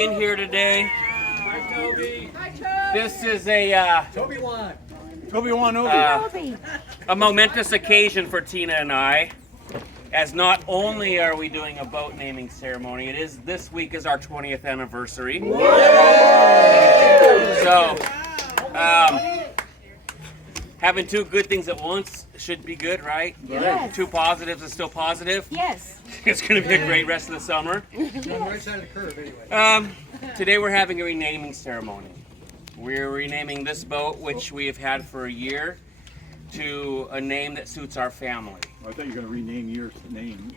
In here today. Hi, Toby. This is a Toby won. a momentous occasion for Tina and I, as not only are we doing a boat naming ceremony, this week is our 20th anniversary. So, having two good things at once should be good, right? Yes. Two positives is still positive. Yes. It's going to be a great rest of the summer. On the right side of the curve, anyway. Today we're having a renaming ceremony. We're renaming this boat, which we have had for a year, to a name that suits our family. I thought you were going to rename your name.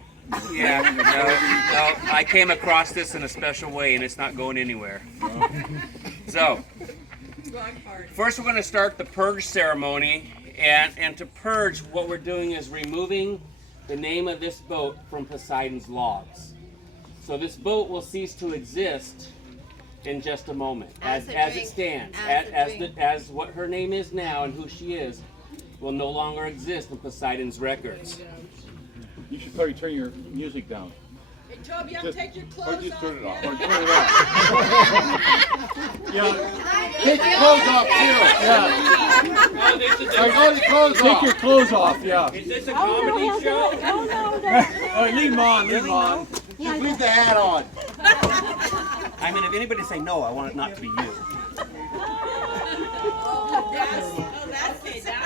Yeah, no, I came across this in a special way, and it's not going anywhere. So, first we're going to start the purge ceremony, and to purge, what we're doing is removing the name of this boat from Poseidon's logs. So this boat will cease to exist in just a moment, as it stands, as what her name is now and who she is, will no longer exist in Poseidon's records. You should probably turn your music down. Hey, Toby, I'll take your clothes Or just off. turn it off. Or now. turn it off. Yeah. Take your clothes off too. Yeah. Take your clothes off. Take your clothes off. Yeah. Is this a comedy show? Oh, no. Oh, leave them on. Leave them on. Yeah, Leave the hat on. I mean, if anybody say no, I want it not to be you.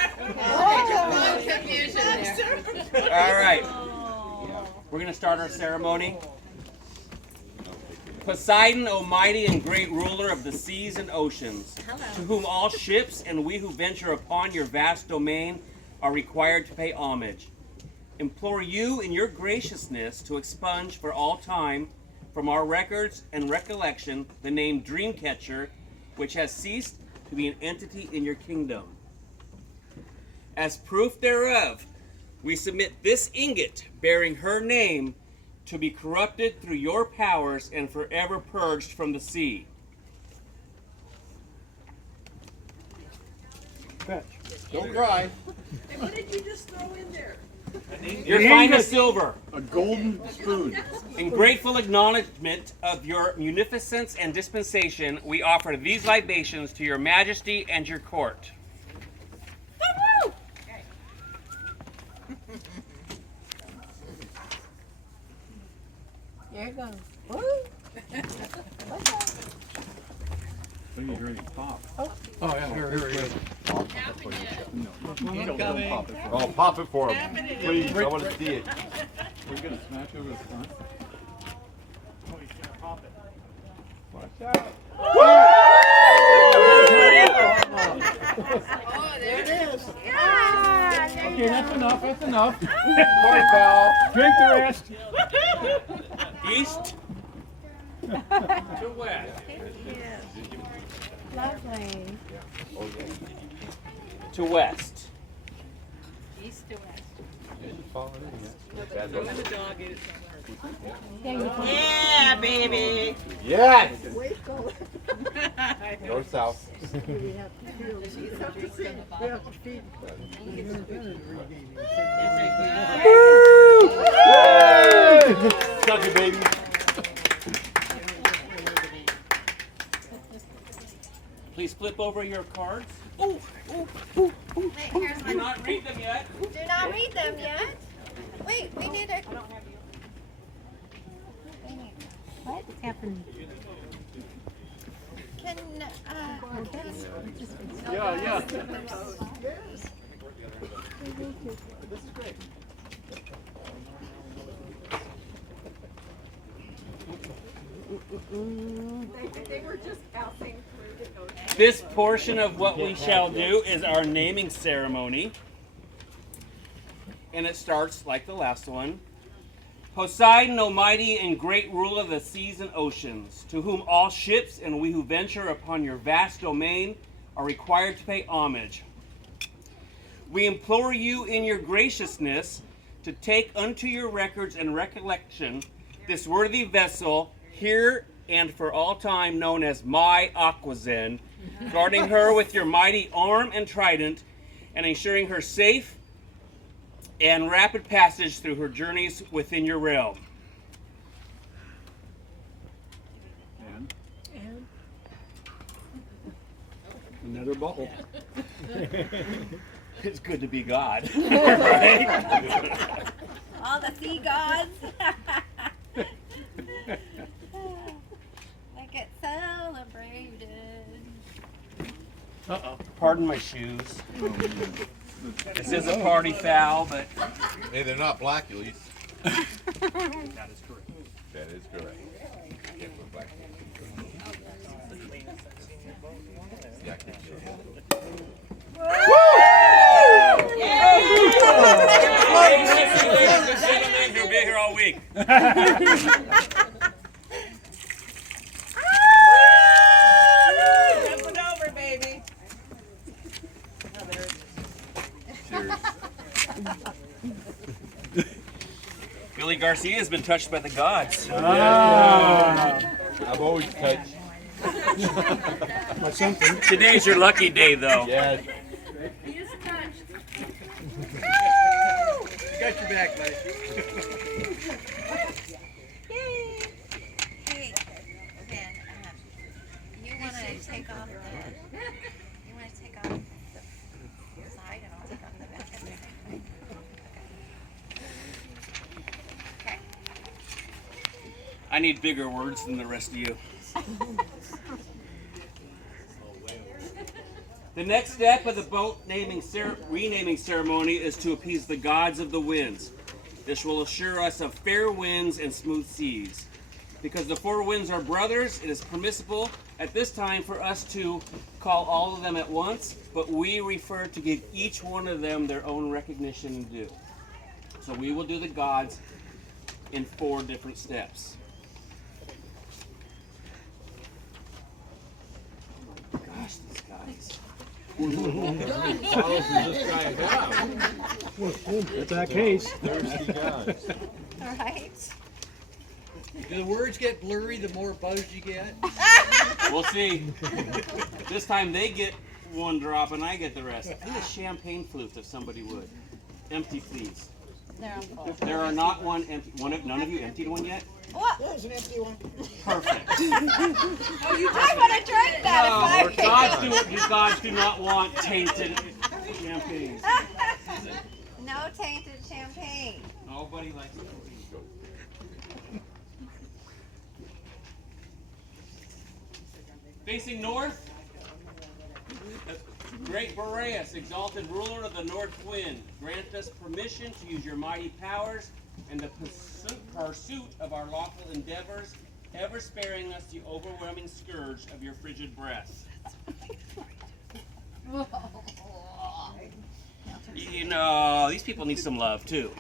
That's confusion there. All right. We're going to start our ceremony. Poseidon, almighty and great ruler of the seas and oceans, to whom all ships and we who venture upon your vast domain are required to pay homage, implore you in your graciousness to expunge for all time from our records and recollection the name Dreamcatcher, which has ceased to be an entity in your kingdom. As proof thereof, we submit this ingot bearing her name to be corrupted through your powers and forever purged from the sea. Don't cry. Hey, what did you just throw in there? Your finest silver, A golden spoon. in grateful acknowledgement of your munificence and dispensation, we offer these libations to your majesty and your court. There it goes. Woo. What's that? So you hear any pop. Oh, yeah, here it is. Oh, pop it for him. Please, I want to see it. We're going to smash over the front. Oh, there it is. Okay, that's enough. That's enough. Sorry, pal. Drink the rest. East to west. Lovely. To west. East to west. There you go. Yeah, baby. Yes! North south. Suck it, baby. Please flip over your cards. Here's Do my, not read them yet. do not read them yet. Wait, we need a. What happened? Can Yeah. They were just passing through. This portion of what we shall do is our naming ceremony. And it starts like the last one. Poseidon, almighty and great ruler of the seas and oceans, to whom all ships and we who venture upon your vast domain are required to pay homage. We implore you in your graciousness to take unto your records and recollection this worthy vessel here and for all time known as my AquaZen, guarding her with your mighty arm and trident and ensuring her safe and rapid passage through her journeys within your realm. Another bubble. It's good to be God. Right? All the sea gods. They get celebrated. Uh-oh. Pardon my shoes. This is a party foul, but Hey, they're not black, at least. that is correct. That is correct. Can't put black. Yeah, I can show you. Ladies and gentlemen, he'll be here all week. Jumping over, baby. Cheers. Billy Garcia has been touched by the gods. I've always touched. Today's your lucky day, though. Yes. You got your back, buddy. Yay! Hey, Ben, you want to take off the, you want to take off the side and I'll take off the back. Okay. I need bigger words than the rest of you. The next step of the boat renaming ceremony is to appease the gods of the winds. This will assure us of fair winds and smooth seas. Because the four winds are brothers, it is permissible at this time for us to call all of them at once, but we refer to give each one of them their own recognition and due. So we will do the gods in 4 different steps. Gosh, these guys. It's that case. Thirsty guys. All right. Do the words get blurry the more buzz you get? We'll see. This time they get 1 drop and I get the rest. I need a champagne flute if somebody would. Empty, please. There are not one empty. None of you emptied one yet? What? There's an empty one. Perfect. I want to drink that No, if I gods do not want tainted champagne. No tainted champagne. Nobody likes it. Facing north, Great Boreas, exalted ruler of the north wind, grant us permission to use your mighty powers in the pursuit of our lawful endeavors, ever sparing us the overwhelming scourge of your frigid breath. You know, these people need some love too.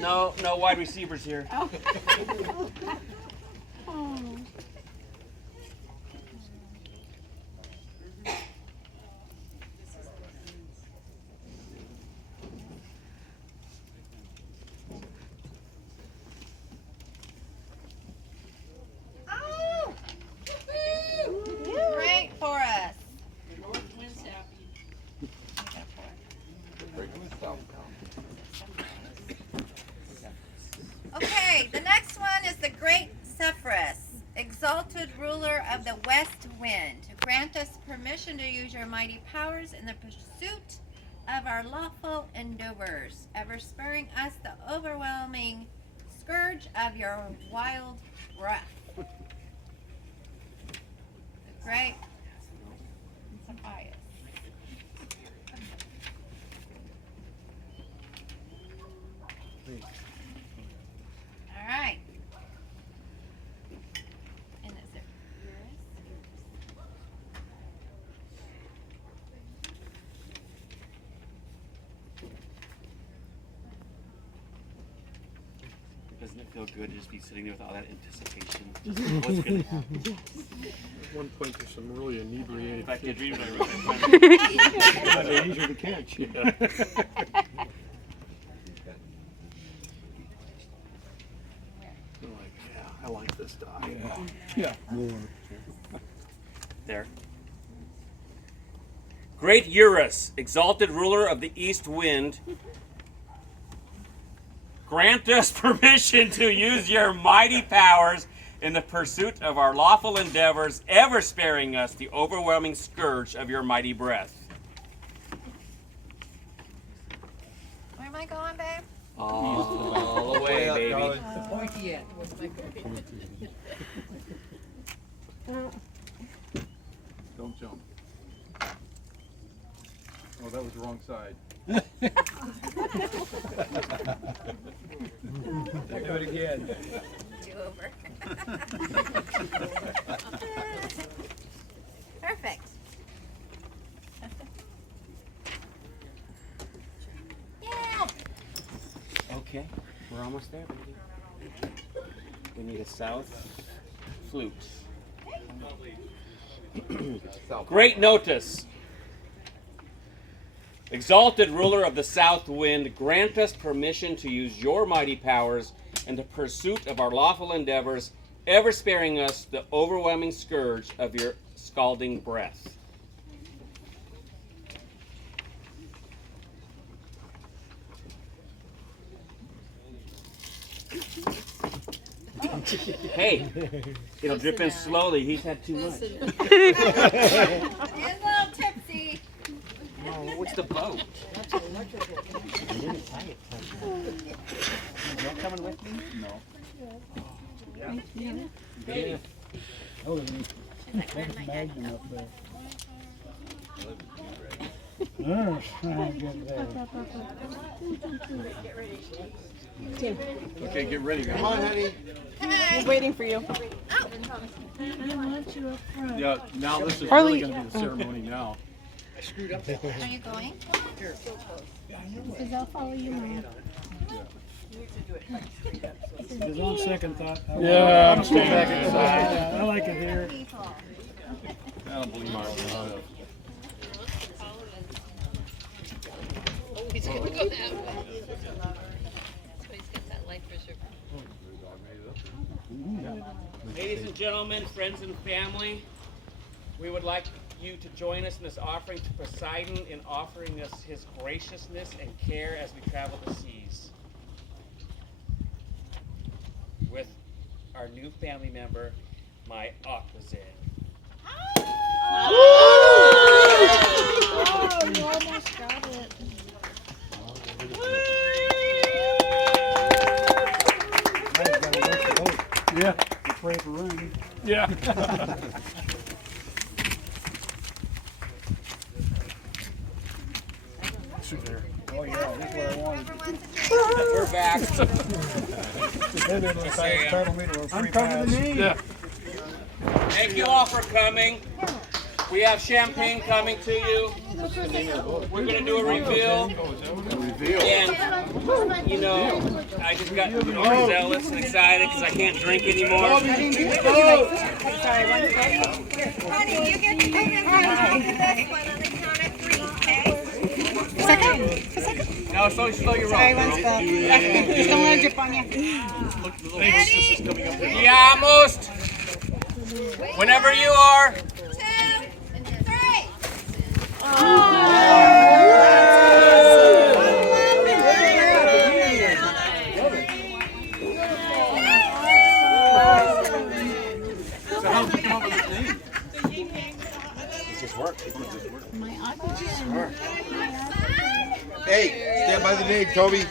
No wide receivers here. Great for us. Okay, the next one is the Great Zephyrus, exalted ruler of the west wind, to grant us permission to use your mighty powers in the pursuit of our lawful endeavors, ever sparing us the overwhelming scourge of your wild breath. The Great Zephyrus. All right. And is it yours? Doesn't it feel good to just be sitting there with all that anticipation? What's going to happen? At one point, there's some really inebriated. If I could read what I wrote, They're easier to catch. Yeah. I like this die. Yeah. there. Great Eurus, exalted ruler of the east wind, grant us permission to use your mighty powers in the pursuit of our lawful endeavors, ever sparing us the overwhelming scourge of your mighty breath. Where am I going, babe? All the way, baby. The pointy end. What's my Don't jump. Oh, that was the wrong side. Do it again. Do over. Perfect. Yeah. Okay, we're almost there, baby. We need a south flute. Great notice. Exalted ruler of the south wind, grant us permission to use your mighty powers in the pursuit of our lawful endeavors, ever sparing us the overwhelming scourge of your scalding breath. Hey, it'll drip in slowly. He's had too much. He's a little tipsy. Oh, what's the boat? You coming with me? No. Okay, get ready, guys. Come on, honey. Come on. Waiting for you. Yeah, now this is really going to be the ceremony now. I screwed up. Are you going? Here. Because I'll follow you, Mom. Because on second thought, Yeah, I'm staying back inside. I like it here. People. I don't believe my He's gonna go that way. That's why he's got that light pressure. Ladies and gentlemen, friends and family, we would like you to join us in this offering to Poseidon in offering us his graciousness and care as we travel the seas. With our new family member, my AquaZen. Oh, you almost got it. Yeah. Pray for rain. Yeah. Oh yeah, that's what I wanted. Whoever wants to drink. We're back. I'm covering the knee. Yeah. Thank you all for coming. We have champagne coming to you. We're going to do a reveal. And, you know, I just got overzealous and excited because I can't drink anymore. Honey, you get to do this one on the count of 3, okay? No, slow your roll. Just don't let it drip on you. Ready? Yeah, almost. Whenever you are. 2, 3. So how did you come up with this name? It just worked. My AquaZen. Hey, stand by the name, Toby.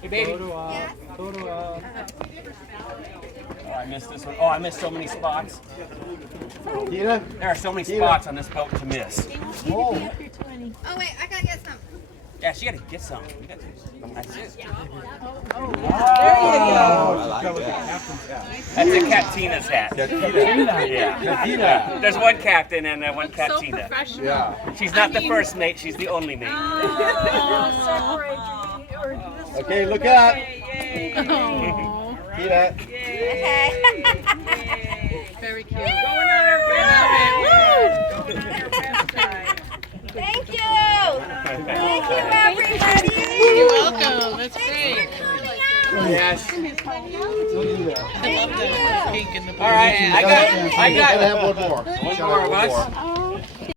Hey, baby. Yes. Oh, I missed this one. Oh, I missed so many spots. Tina? There are so many spots on this boat to miss. Oh, wait, I gotta get some. Yeah, she got to get some. We got to. That's it. That's a Cat Tina's hat. Yeah. There's one captain and one Cat So Tina. professional. Yeah. She's not the first mate, she's the only mate. Okay, look out. Tina. Okay. Very cute. Thank you. Thank you, everybody. You're welcome. That's Thanks great. for coming out. Yes. Thank I love you. that pink and the blue. All right, I got Gotta have one more. one more of us.